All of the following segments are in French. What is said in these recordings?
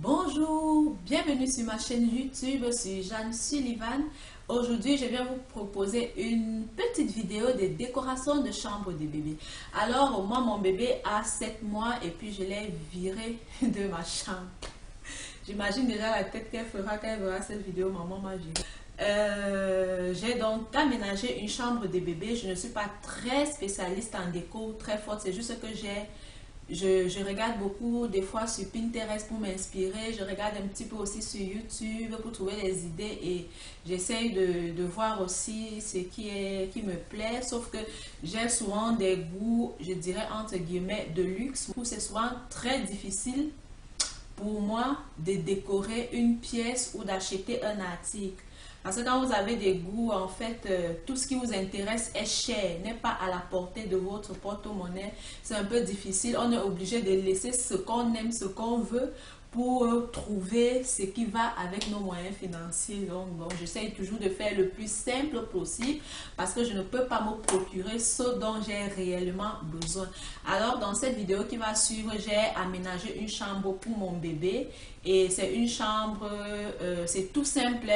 Bonjour, bienvenue sur ma chaîne YouTube, c'est Jeanne Sullivan. Aujourd'hui, je viens vous proposer une petite vidéo de décoration de chambre de bébé. Alors, moi, mon bébé a 7 mois et puis je l'ai viré de ma chambre. J'imagine déjà la tête qu'elle fera quand elle verra cette vidéo, maman m'a viré. J'ai donc aménagé une chambre de bébé. Je ne suis pas très spécialiste en déco, très forte, c'est juste que je regarde beaucoup des fois sur Pinterest pour m'inspirer. Je regarde un petit peu aussi sur YouTube pour trouver des idées et j'essaye de voir aussi ce qui me plaît. Sauf que j'ai souvent des goûts, je dirais entre guillemets, de luxe où c'est souvent très difficile pour moi de décorer une pièce ou d'acheter un article. Parce que quand vous avez des goûts, en fait, tout ce qui vous intéresse est cher, n'est pas à la portée de votre porte-monnaie. C'est un peu difficile. On est obligé de laisser ce qu'on aime, ce qu'on veut pour trouver ce qui va avec nos moyens financiers. Donc, bon, j'essaie toujours de faire le plus simple possible parce que je ne peux pas me procurer ce dont j'ai réellement besoin. Alors, dans cette vidéo qui va suivre, j'ai aménagé une chambre pour mon bébé et c'est une chambre, c'est tout simple,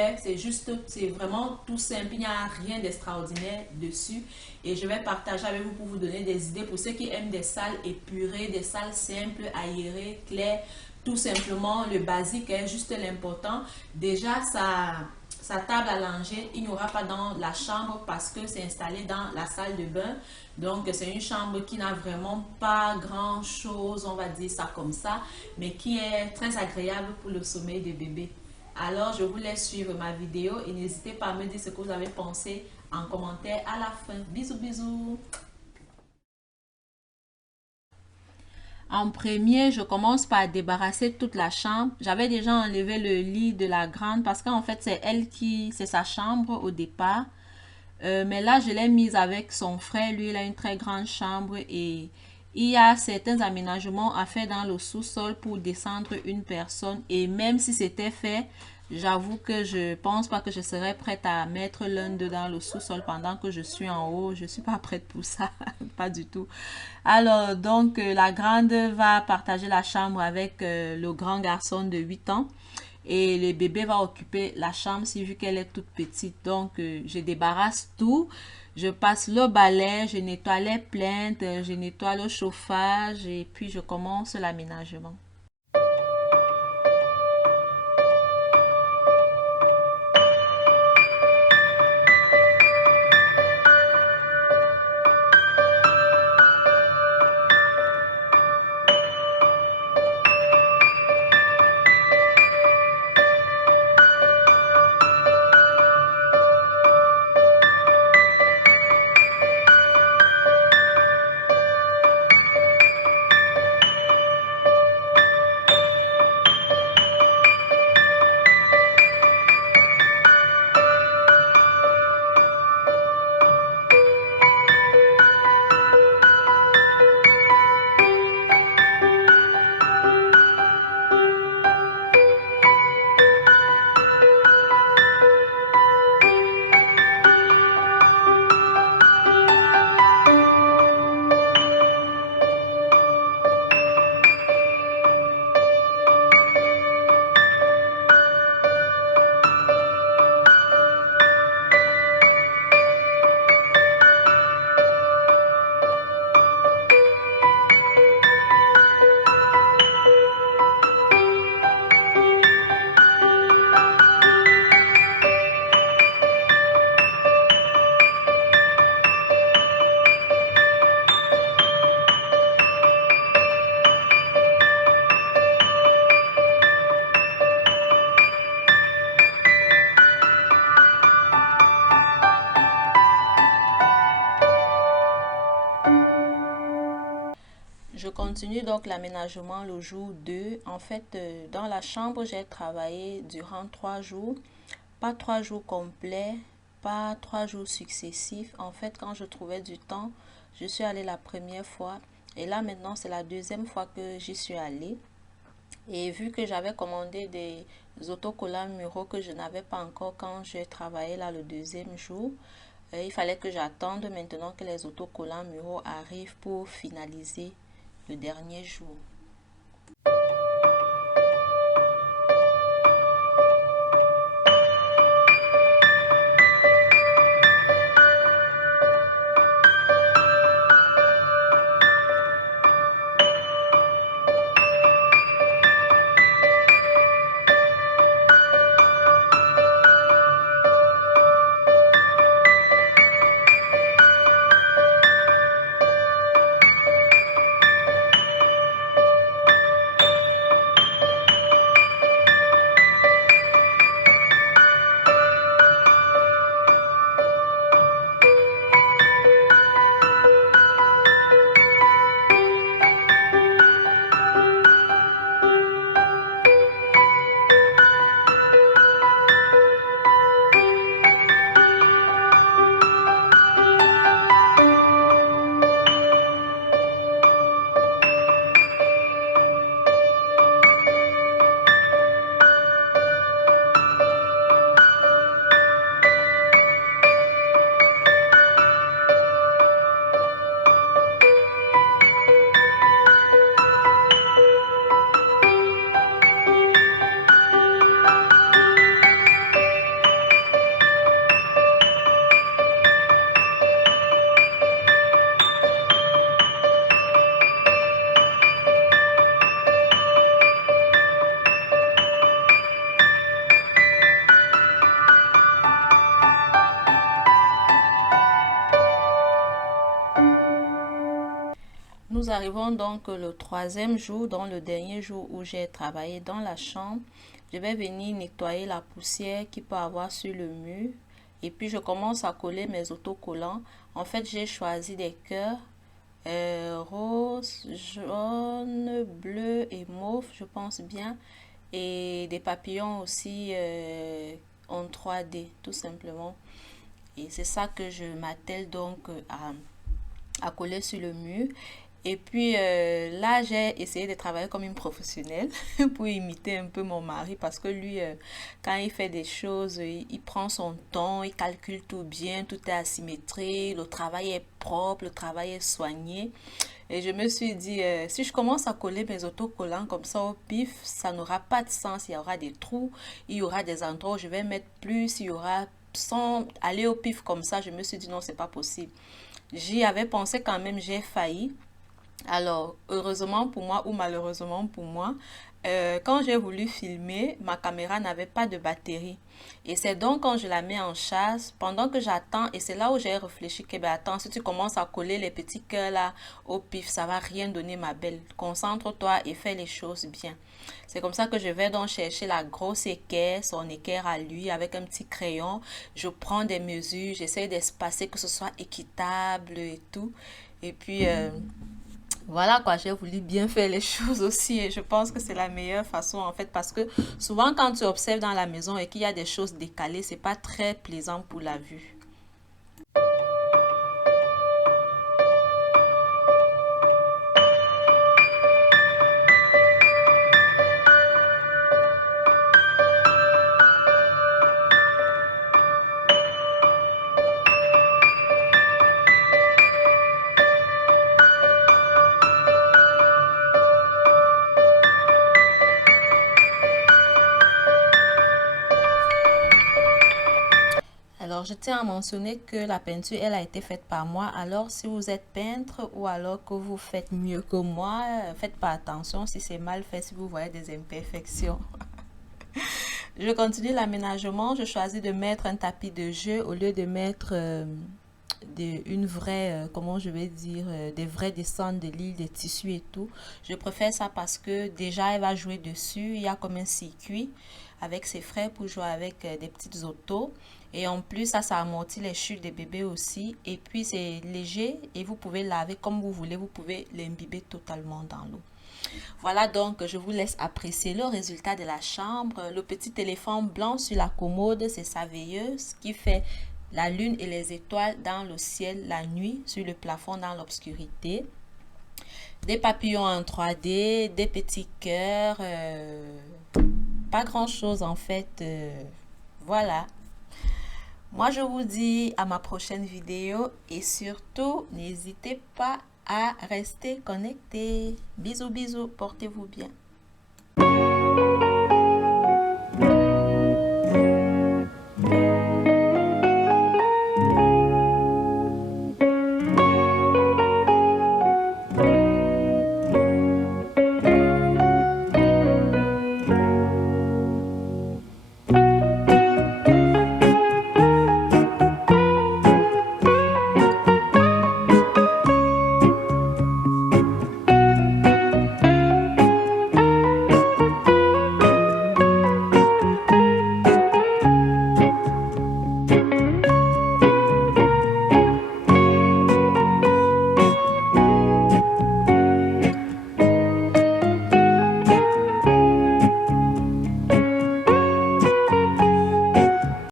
c'est vraiment tout simple, il n'y a rien d'extraordinaire dessus et je vais partager avec vous pour vous donner des idées pour ceux qui aiment des salles épurées, des salles simples, aérées, claires. Tout simplement, le basique est juste l'important. Déjà, sa table à langer, il n'y aura pas dans la chambre parce que c'est installé dans la salle de bain. Donc, c'est une chambre qui n'a vraiment pas grand-chose, on va dire ça comme ça, mais qui est très agréable pour le sommeil de bébé. Alors, je vous laisse suivre ma vidéo et n'hésitez pas à me dire ce que vous avez pensé en commentaire à la fin. Bisous, bisous! En premier, je commence par débarrasser toute la chambre. J'avais déjà enlevé le lit de la grande parce qu'en fait, c'est sa chambre au départ. Mais là, je l'ai mise avec son frère. Lui, il a une très grande chambre et il y a certains aménagements à faire dans le sous-sol pour descendre une personne. Et même si c'était fait, j'avoue que je pense pas que je serais prête à mettre l'un d'eux dans le sous-sol pendant que je suis en haut. Je suis pas prête pour ça, pas du tout. Alors, donc, la grande va partager la chambre avec le grand garçon de 8 ans. Et le bébé va occuper la chambre si vu qu'elle est toute petite. Donc, je débarrasse tout. Je passe le balai, je nettoie les plaintes, je nettoie le chauffage et puis je commence l'aménagement. Je continue donc l'aménagement le jour 2. En fait, dans la chambre, j'ai travaillé durant 3 jours. Pas 3 jours complets, pas 3 jours successifs. En fait, quand je trouvais du temps, je suis allée la première fois. Et là, maintenant, c'est la deuxième fois que j'y suis allée. Et vu que j'avais commandé des autocollants muraux que je n'avais pas encore quand j'ai travaillé là le deuxième jour, il fallait que j'attende maintenant que les autocollants muraux arrivent pour finaliser le dernier jour. arrivons donc le 3e jour, dans le dernier jour où j'ai travaillé dans la chambre. Je vais venir nettoyer la poussière qu'il peut avoir sur le mur. Et puis je commence à coller mes autocollants. En fait, j'ai choisi des cœurs rose, jaune, bleu et mauve, je pense bien. Et des papillons aussi en 3D, tout simplement. Et c'est ça que je m'attelle donc à coller sur le mur. Et puis là, j'ai essayé de travailler comme une professionnelle pour imiter un peu mon mari parce que lui, quand il fait des choses, il prend son temps, il calcule tout bien, tout est asymétrique, le travail est propre, le travail est soigné. Et je me suis dit, si je commence à coller mes autocollants comme ça au pif, ça n'aura pas de sens. Il y aura des trous, il y aura des endroits où je vais mettre plus, il y aura sans aller au pif comme ça. Je me suis dit non, c'est pas possible. J'y avais pensé quand même, j'ai failli. Alors, heureusement pour moi ou malheureusement pour moi, quand j'ai voulu filmer, ma caméra n'avait pas de batterie. Et c'est donc quand je la mets en charge, pendant que j'attends, et c'est là où j'ai réfléchi que, ben attends, si tu commences à coller les petits cœurs là au pif, ça va rien donner, ma belle. Concentre-toi et fais les choses bien. C'est comme ça que je vais donc chercher la grosse équerre, son équerre à lui, avec un petit crayon. Je prends des mesures, j'essaie d'espacer que ce soit équitable et tout. Et puis, voilà quoi, j'ai voulu bien faire les choses aussi et je pense que c'est la meilleure façon en fait parce que souvent quand tu observes dans la maison et qu'il y a des choses décalées, c'est pas très plaisant pour la vue. Alors, je tiens à mentionner que la peinture, elle a été faite par moi. Alors, si vous êtes peintre ou alors que vous faites mieux que moi, faites pas attention si c'est mal fait, si vous voyez des imperfections. Je continue l'aménagement. Je choisis de mettre un tapis de jeu au lieu de mettre une vraie, comment je vais dire, des vrais dessins de l'île, des tissus et tout. Je préfère ça parce que déjà, elle va jouer dessus. Il y a comme un circuit avec ses frères pour jouer avec des petites autos. Et en plus, ça amortit les chutes des bébés aussi. Et puis, c'est léger et vous pouvez laver comme vous voulez. Vous pouvez l'imbiber totalement dans l'eau. Voilà donc, je vous laisse apprécier le résultat de la chambre. Le petit éléphant blanc sur la commode, c'est sa veilleuse qui fait la lune et les étoiles dans le ciel la nuit, sur le plafond dans l'obscurité. Des papillons en 3D, des petits cœurs, pas grand chose en fait. Voilà. Moi, je vous dis à ma prochaine vidéo et surtout, n'hésitez pas à rester connectés. Bisous, bisous, portez-vous bien.